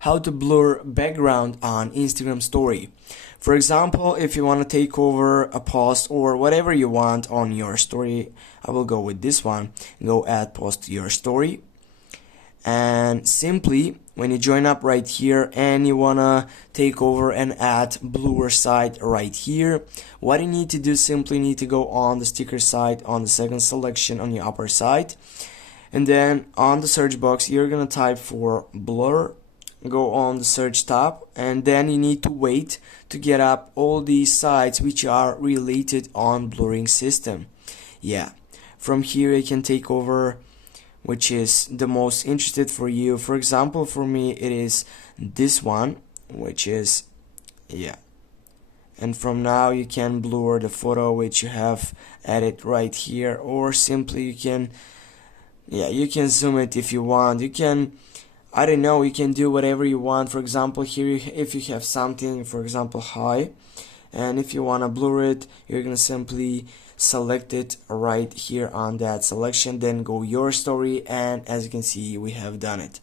how to blur background on Instagram story. For example, if you want to take over a post or whatever you want on your story, I will go with this one. Go add post to your story, and simply when you join up right here and you wanna take over and add blur side right here, what you need to do, simply need to go on the sticker side on the second selection on your upper side, and then on the search box you're gonna type for blur, go on the search tab, and then you need to wait to get up all these sites which are related on blurring system. Yeah, from here you can take over which is the most interested for you. For example, for me it is this one, which is, yeah, and from now you can blur the photo which you have added right here, or simply you can, yeah, you can zoom it if you want. You can, I don't know, you can do whatever you want. For example, here if you have something, for example high, and if you want to blur it, you're gonna simply select it right here on that selection, then go your story, and as you can see we have done it.